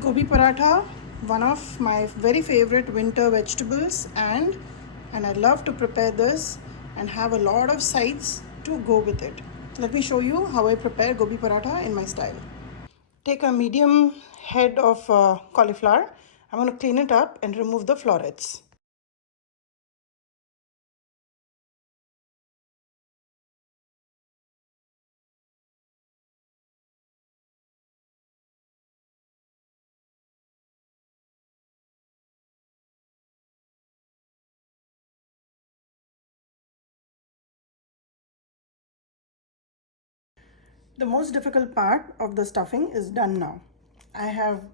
Gobi paratha, one of my very favorite winter vegetables, and I love to prepare this and have a lot of sides to go with it. Let me show you how I prepare gobi paratha in my style. Take a medium head of cauliflower. I'm going to clean it up and remove the florets. The most difficult part of the stuffing is done now. I have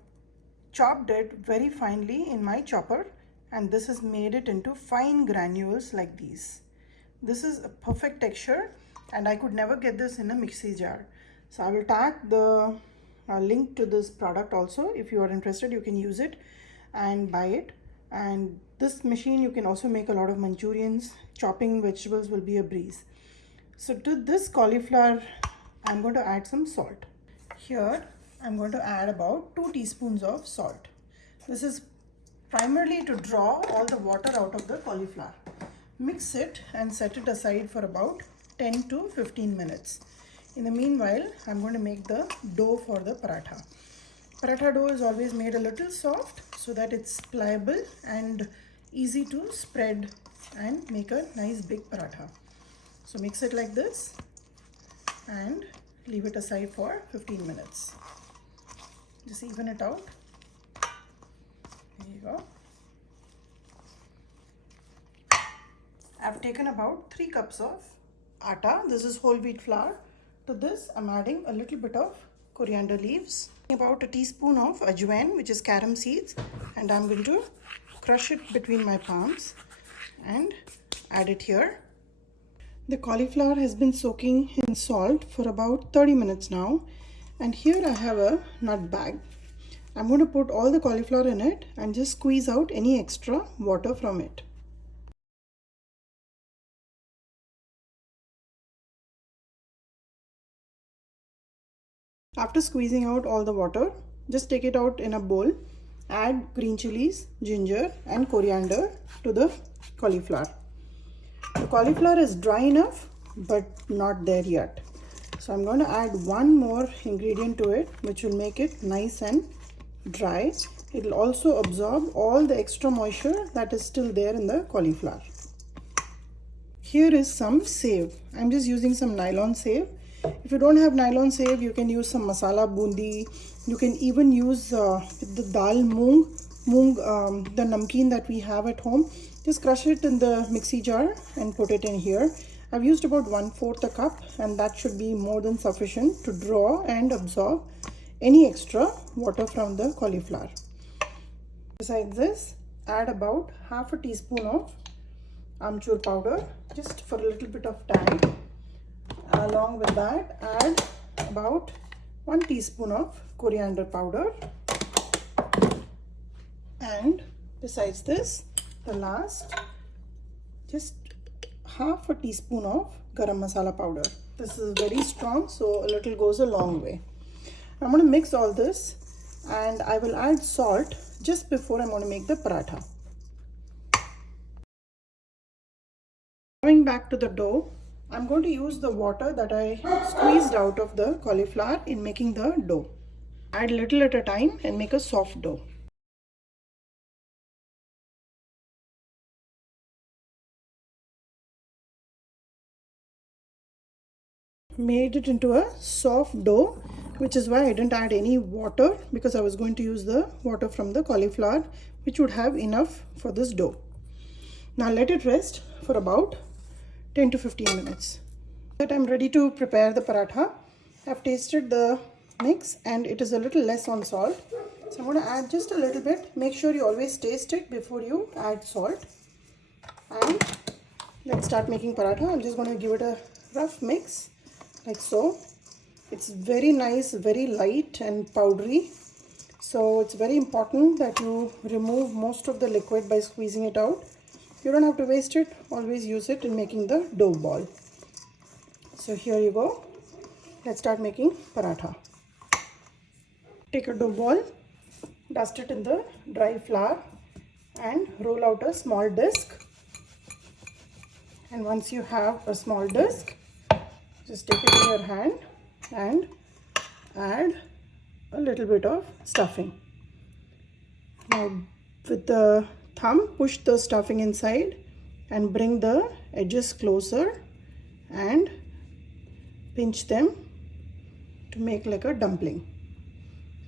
chopped it very finely in my chopper, and this has made it into fine granules like these. This is a perfect texture, and I could never get this in a mixie jar. So I will tag the link to this product also. If you are interested, you can use it and buy it. And this machine, you can also make a lot of Manchurians. Chopping vegetables will be a breeze. So to this cauliflower, I'm going to add some salt. Here, I'm going to add about 2 teaspoons of salt. This is primarily to draw all the water out of the cauliflower. Mix it and set it aside for about 10 to 15 minutes. In the meanwhile, I'm going to make the dough for the paratha. Paratha dough is always made a little soft so that it's pliable and easy to spread and make a nice big paratha. So mix it like this and leave it aside for 15 minutes. Just even it out. There you go. I've taken about 3 cups of atta. This is whole wheat flour. To this, I'm adding a little bit of coriander leaves, about a teaspoon of ajwain, which is carom seeds, and I'm going to crush it between my palms and add it here. The cauliflower has been soaking in salt for about 30 minutes now, and here I have a nut bag. I'm going to put all the cauliflower in it and just squeeze out any extra water from it. After squeezing out all the water, just take it out in a bowl. Add green chilies, ginger and coriander to the cauliflower. The cauliflower is dry enough but not there yet. So I'm going to add one more ingredient to it, which will make it nice and dry. It will also absorb all the extra moisture that is still there in the cauliflower. Here is some save. I'm just using some nylon save. If you don't have nylon save, you can use some masala boondi. You can even use the dal moong, the namkeen that we have at home. Just crush it in the mixie jar and put it in here. I've used about 1/4 a cup, and that should be more than sufficient to draw and absorb any extra water from the cauliflower. Besides this, add about half a teaspoon of Aamchur powder, just for a little bit of tang. Along with that, add about 1 teaspoon of coriander powder, and besides this, the last, just half a teaspoon of garam masala powder. This is very strong, so a little goes a long way. I'm going to mix all this, and I will add salt just before I'm going to make the paratha. Coming back to the dough, I'm going to use the water that I squeezed out of the cauliflower in making the dough. Add little at a time and make a soft dough. Made it into a soft dough, which is why I didn't add any water, because I was going to use the water from the cauliflower, which would have enough for this dough. Now let it rest for about 10 to 15 minutes. That I'm ready to prepare the paratha. I've tasted the mix and it is a little less on salt. So I'm going to add just a little bit. Make sure you always taste it before you add salt. And let's start making paratha. I'm just going to give it a rough mix like so. It's very nice, very light and powdery. So it's very important that you remove most of the liquid by squeezing it out. You don't have to waste it. Always use it in making the dough ball. So here you go. Let's start making paratha. Take a dough ball, dust it in the dry flour and roll out a small disc. And once you have a small disc, just take it in your hand and add a little bit of stuffing. Now with the thumb, push the stuffing inside and bring the edges closer and pinch them to make like a dumpling.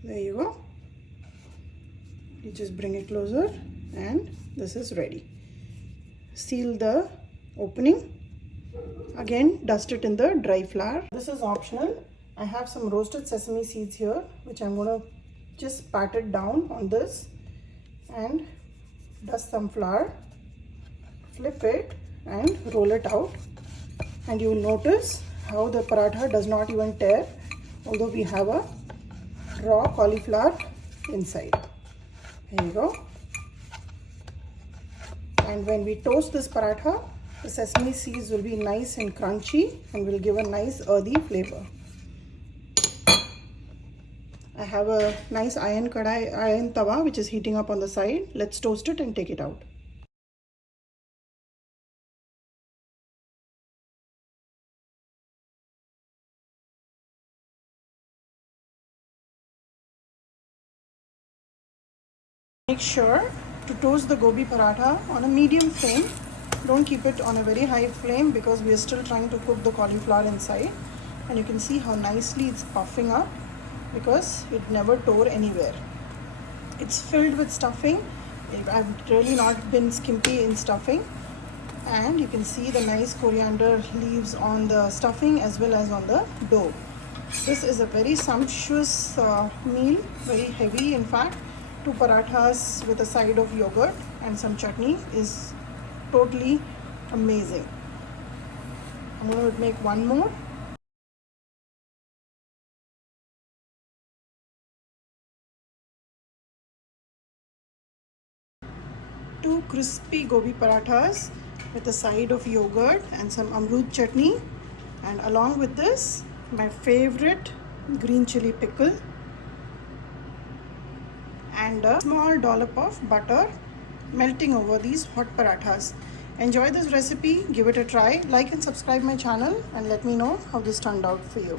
There you go. You just bring it closer and this is ready. Seal the opening. Again, dust it in the dry flour. This is optional. I have some roasted sesame seeds here, which I'm going to just pat it down on this and dust some flour, flip it and roll it out. And you will notice how the paratha does not even tear, although we have a raw cauliflower inside. There you go. And when we toast this paratha, the sesame seeds will be nice and crunchy and will give a nice earthy flavor. I have a nice iron tawa which is heating up on the side. Let's toast it and take it out. Make sure to toast the gobi paratha on a medium flame. Don't keep it on a very high flame because we are still trying to cook the cauliflower inside. And you can see how nicely it's puffing up because it never tore anywhere. It's filled with stuffing. I've really not been skimpy in stuffing. And you can see the nice coriander leaves on the stuffing as well as on the dough. This is a very sumptuous meal, very heavy in fact. 2 parathas with a side of yogurt and some chutney is totally amazing. I'm going to make one more. Two crispy gobi parathas with a side of yogurt and some amrut chutney, and along with this my favorite green chili pickle and a small dollop of butter melting over these hot parathas. Enjoy this recipe, give it a try, like and subscribe my channel and let me know how this turned out for you.